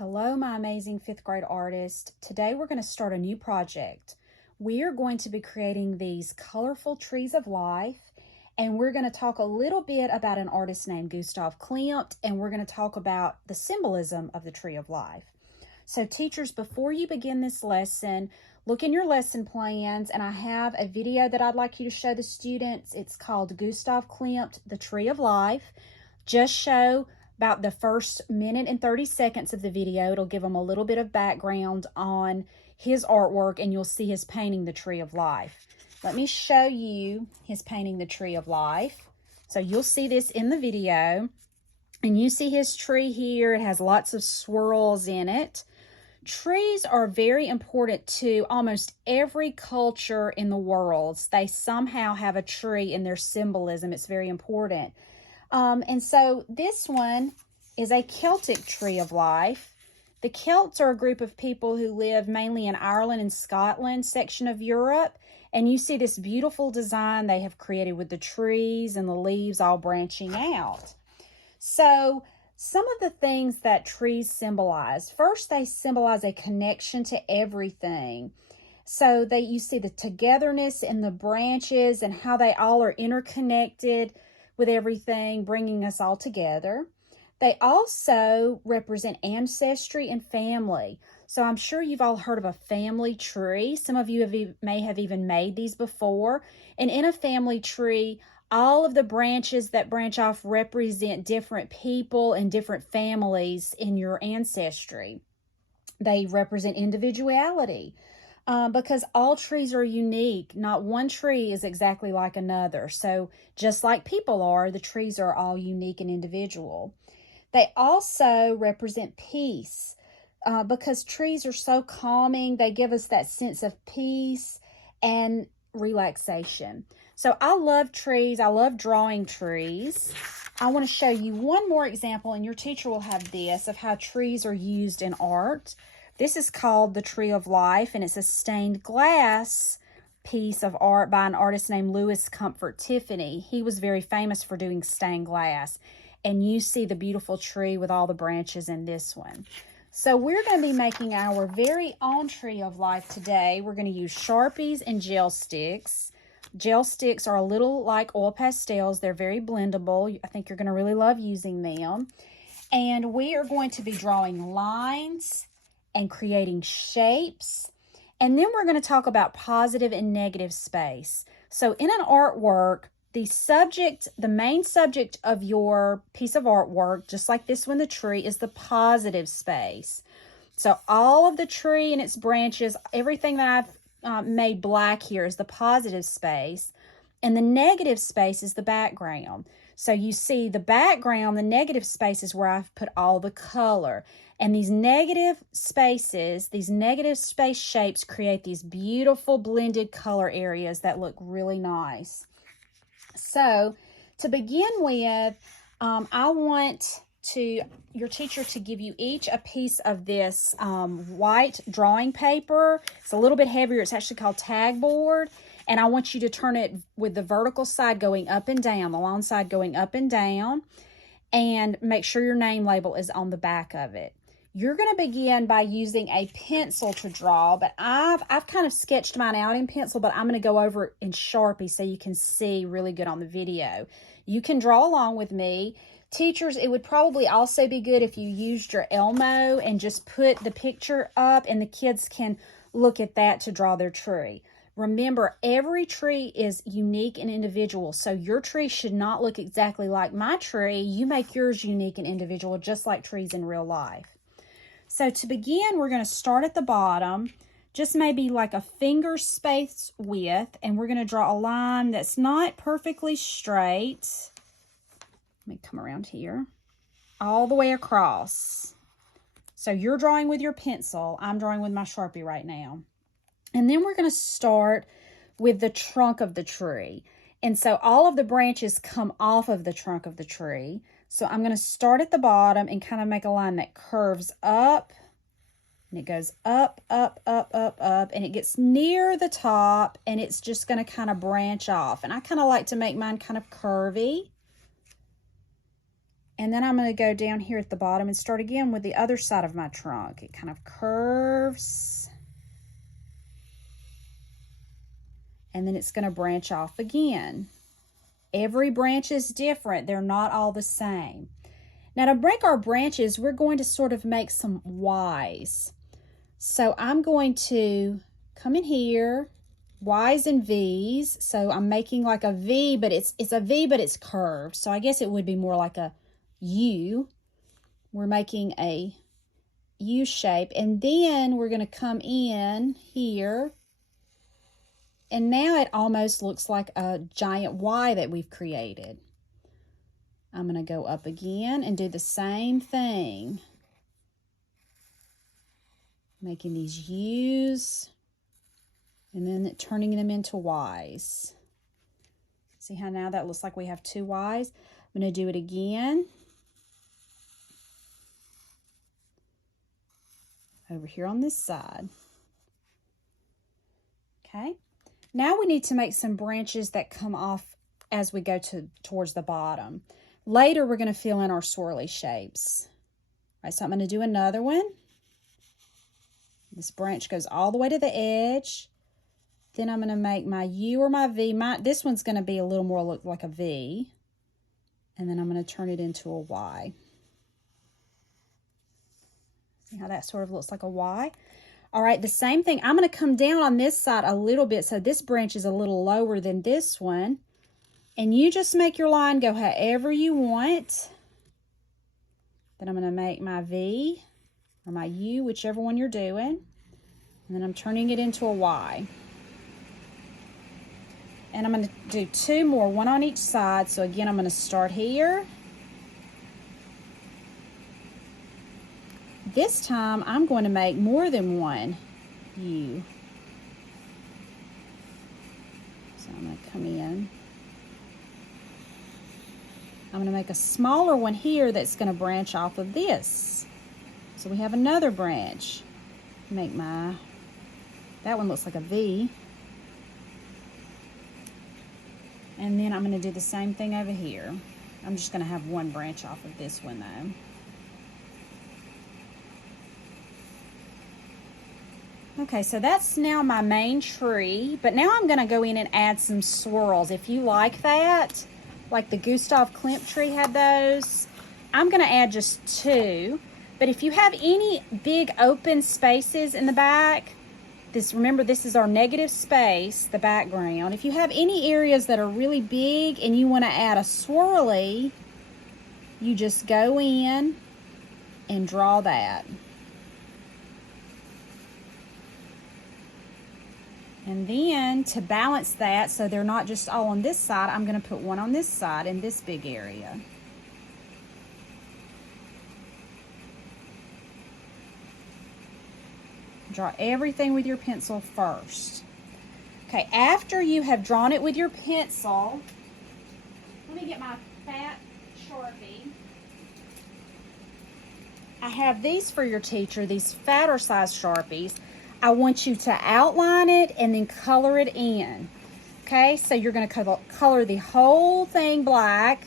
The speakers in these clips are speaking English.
Hello, my amazing fifth grade artist. Today we're going to start a new project. We are going to be creating these colorful trees of life, and we're going to talk a little bit about an artist named Gustav Klimt, and we're going to talk about the symbolism of the tree of life. So teachers, before you begin this lesson, look in your lesson plans, and I have a video that I'd like you to show the students. It's called Gustav Klimt, The Tree of Life. Just show about the first minute and 30 seconds of the video. It'll give them a little bit of background on his artwork, and you'll see his painting the tree of life. Let me show you his painting the tree of life. So you'll see this in the video, and you see his tree here. It has lots of swirls in it. Trees are very important to almost every culture in the world. They somehow have a tree in their symbolism. It's very important. And so this one is a Celtic tree of life. The Celts are a group of people who live mainly in Ireland and Scotland section of Europe. And you see this beautiful design they have created with the trees and the leaves all branching out. So some of the things that trees symbolize. First, they symbolize a connection to everything. So you see the togetherness in the branches and how they all are interconnected with everything, bringing us all together. They also represent ancestry and family. So I'm sure you've all heard of a family tree. Some of you may have even made these before. And in a family tree, all of the branches that branch off represent different people and different families in your ancestry. They represent individuality. Because all trees are unique. Not one tree is exactly like another. So just like people are, the trees are all unique and individual. They also represent peace because trees are so calming. They give us that sense of peace and relaxation. So I love trees. I love drawing trees. I want to show you one more example, and your teacher will have this, of how trees are used in art. This is called The Tree of Life, and it's a stained glass piece of art by an artist named Louis Comfort Tiffany. He was very famous for doing stained glass. And you see the beautiful tree with all the branches in this one. So we're going to be making our very own tree of life today. We're going to use Sharpies and gel sticks. Gel sticks are a little like oil pastels. They're very blendable. I think you're going to really love using them. And we are going to be drawing lines and creating shapes. And then we're going to talk about positive and negative space. So in an artwork, the main subject of your piece of artwork, just like this one, the tree, is the positive space. So all of the tree and its branches, everything that I've made black here is the positive space. And the negative space is the background. So you see the background, the negative space is where I've put all the color. And these negative spaces, these negative space shapes create these beautiful blended color areas that look really nice. So to begin with, I want your teacher to give you each a piece of this white drawing paper. It's a little bit heavier. It's actually called tag board. And I want you to turn it with the vertical side going up and down, the long side going up and down. And make sure your name label is on the back of it. You're going to begin by using a pencil to draw, but I've kind of sketched mine out in pencil, but I'm going to go over it in Sharpie so you can see really good on the video. You can draw along with me. Teachers, it would probably also be good if you used your Elmo and just put the picture up and the kids can look at that to draw their tree. Remember, every tree is unique and individual, so your tree should not look exactly like my tree. You make yours unique and individual, just like trees in real life. So to begin, we're going to start at the bottom, just maybe like a finger space width, and we're going to draw a line that's not perfectly straight. Let me come around here, all the way across. So you're drawing with your pencil. I'm drawing with my Sharpie right now. And then we're going to start with the trunk of the tree. And so all of the branches come off of the trunk of the tree. So I'm going to start at the bottom and kind of make a line that curves up. And it goes up, up, up, up, up. And it gets near the top. And it's just going to kind of branch off. And I kind of like to make mine kind of curvy. And then I'm going to go down here at the bottom and start again with the other side of my trunk. It kind of curves. And then it's going to branch off again. Every branch is different. They're not all the same. Now to break our branches, we're going to sort of make some Ys. So I'm going to come in here, Ys and Vs. So I'm making like a V, but it's a V, but it's curved. So I guess it would be more like a U. We're making a U shape. And then we're going to come in here. And now it almost looks like a giant Y that we've created. I'm going to go up again and do the same thing. Making these U's and then turning them into Y's. See how now that looks like we have two Y's? I'm going to do it again. Over here on this side. Okay. Now we need to make some branches that come off as we go towards the bottom. Later, we're going to fill in our swirly shapes. All right, so I'm going to do another one. This branch goes all the way to the edge. Then I'm going to make my U or my V. This one's going to be a little more look like a V. And then I'm going to turn it into a Y. See how that sort of looks like a Y? All right, the same thing. I'm going to come down on this side a little bit so this branch is a little lower than this one. And you just make your line go however you want. Then I'm going to make my V or my U, whichever one you're doing. And then I'm turning it into a Y. And I'm going to do two more, one on each side. So again, I'm going to start here. This time, I'm going to make more than one U. So I'm going to come in. I'm going to make a smaller one here that's going to branch off of this. So we have another branch. Make that one looks like a V. And then I'm going to do the same thing over here. I'm just going to have one branch off of this one though. Okay, so that's now my main tree, but now I'm going to go in and add some swirls. If you like that, like the Gustav Klimt tree had those, I'm going to add just two. But if you have any big open spaces in the back, remember this is our negative space, the background. If you have any areas that are really big and you want to add a swirly, you just go in and draw that. And then to balance that so they're not just all on this side, I'm going to put one on this side in this big area. Draw everything with your pencil first. Okay, after you have drawn it with your pencil, let me get my fat Sharpie. I have these for your teacher, these fatter size Sharpies. I want you to outline it and then color it in. Okay, so you're going to color the whole thing black.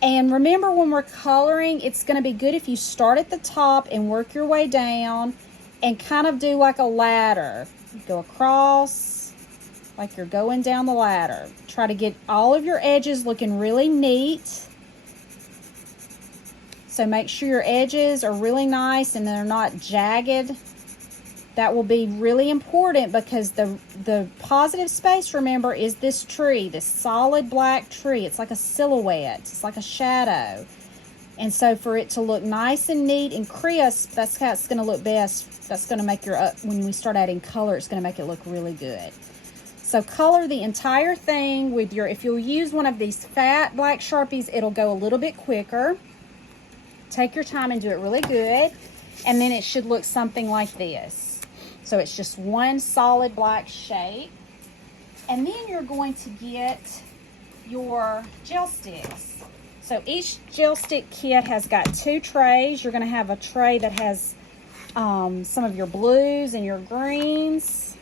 And remember, when we're coloring, it's going to be good if you start at the top and work your way down and kind of do like a ladder. Go across like you're going down the ladder. Try to get all of your edges looking really neat. So make sure your edges are really nice and they're not jagged. That will be really important because the positive space, remember, is this tree, this solid black tree. It's like a silhouette. It's like a shadow. And so for it to look nice and neat and crisp, that's how it's going to look best. That's going to make when we start adding color, it's going to make it look really good. So color the entire thing with if you'll use one of these fat black Sharpies, it'll go a little bit quicker. Take your time and do it really good. And then it should look something like this. So it's just one solid black shape. And then you're going to get your gel sticks. So each gel stick kit has got two trays. You're going to have a tray that has some of your blues and your greens.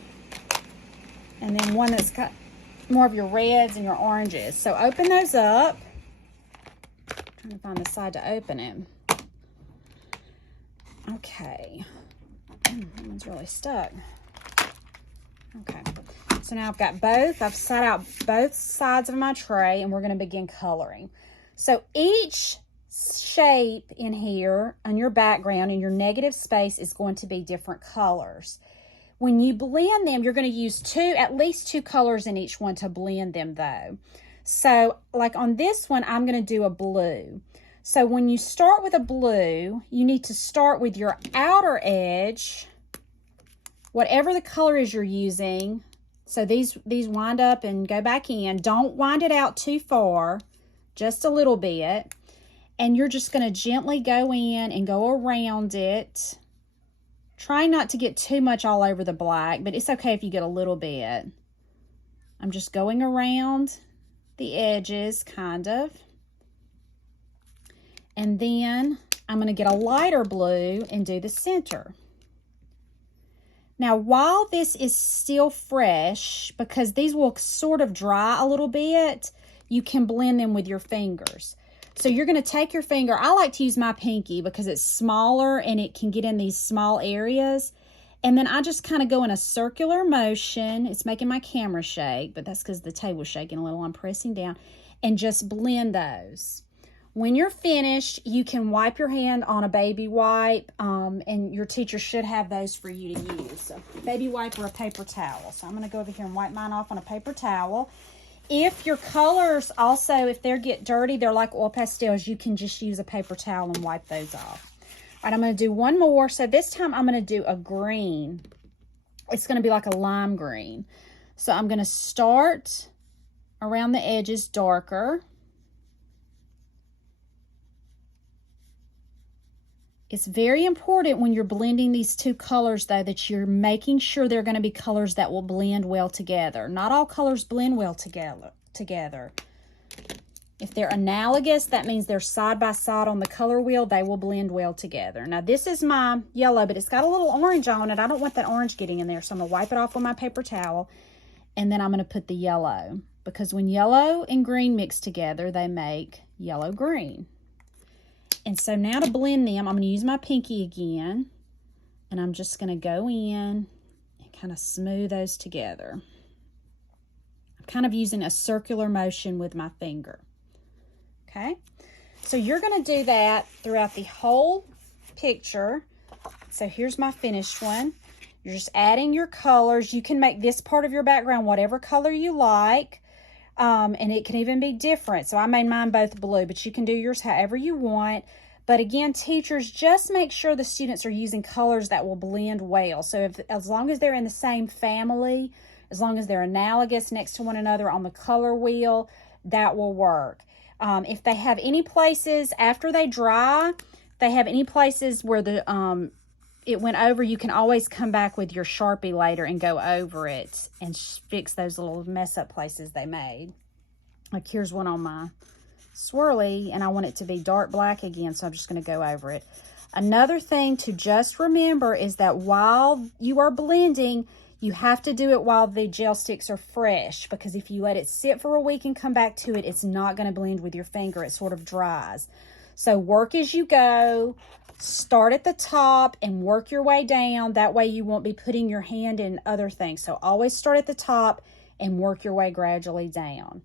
And then one that's got more of your reds and your oranges. So open those up. Trying to find the side to open it. Okay. That one's really stuck. Okay. So now I've got both. I've set out both sides of my tray, and we're going to begin coloring. So each shape in here on your background in your negative space is going to be different colors. When you blend them, you're going to use at least two colors in each one to blend them though. So like on this one, I'm going to do a blue. So when you start with a blue, you need to start with your outer edge, whatever the color is you're using. So these wind up and go back in. Don't wind it out too far, just a little bit. And you're just going to gently go in and go around it. Try not to get too much all over the black, but it's okay if you get a little bit. I'm just going around the edges, kind of. And then I'm going to get a lighter blue and do the center. Now, while this is still fresh, because these will sort of dry a little bit, you can blend them with your fingers. So you're going to take your finger. I like to use my pinky because it's smaller and it can get in these small areas. And then I just kind of go in a circular motion. It's making my camera shake, but that's because the table's shaking a little. I'm pressing down and just blend those. When you're finished, you can wipe your hand on a baby wipe, and your teacher should have those for you to use. A baby wipe or a paper towel. So I'm going to go over here and wipe mine off on a paper towel. If your colors also, if they get dirty, they're like oil pastels, you can just use a paper towel and wipe those off. All right, I'm going to do one more. So this time I'm going to do a green. It's going to be like a lime green. So I'm going to start around the edges darker. It's very important when you're blending these two colors, though, that you're making sure they're going to be colors that will blend well together. Not all colors blend well together. If they're analogous, that means they're side by side on the color wheel. They will blend well together. Now, this is my yellow, but it's got a little orange on it. I don't want that orange getting in there, so I'm going to wipe it off with my paper towel, and then I'm going to put the yellow, because when yellow and green mix together, they make yellow-green. And so now to blend them, I'm going to use my pinky again, and I'm just going to go in and kind of smooth those together. I'm kind of using a circular motion with my finger. Okay, so you're going to do that throughout the whole picture. So here's my finished one. You're just adding your colors. You can make this part of your background whatever color you like. And it can even be different. So I made mine both blue, but you can do yours however you want. But again, teachers, just make sure the students are using colors that will blend well. So as long as they're in the same family, as long as they're analogous next to one another on the color wheel, that will work. If they have any places after they dry, they have any places where it went over, you can always come back with your Sharpie later and go over it and fix those little mess up places they made. Like here's one on my swirly, and I want it to be dark black again, so I'm just going to go over it. Another thing to just remember is that while you are blending, you have to do it while the gel sticks are fresh, because if you let it sit for a week and come back to it, it's not going to blend with your finger. It sort of dries. So work as you go. Start at the top and work your way down. That way you won't be putting your hand in other things. So always start at the top and work your way gradually down.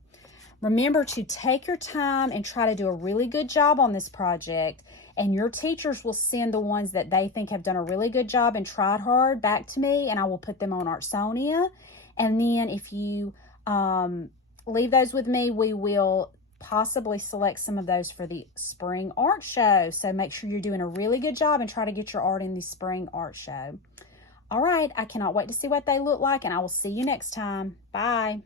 Remember to take your time and try to do a really good job on this project, and your teachers will send the ones that they think have done a really good job and tried hard back to me, and I will put them on Artsonia. And then if you leave those with me, we will possibly select some of those for the spring art show. So make sure you're doing a really good job and try to get your art in the spring art show. All right, I cannot wait to see what they look like, and I will see you next time. Bye.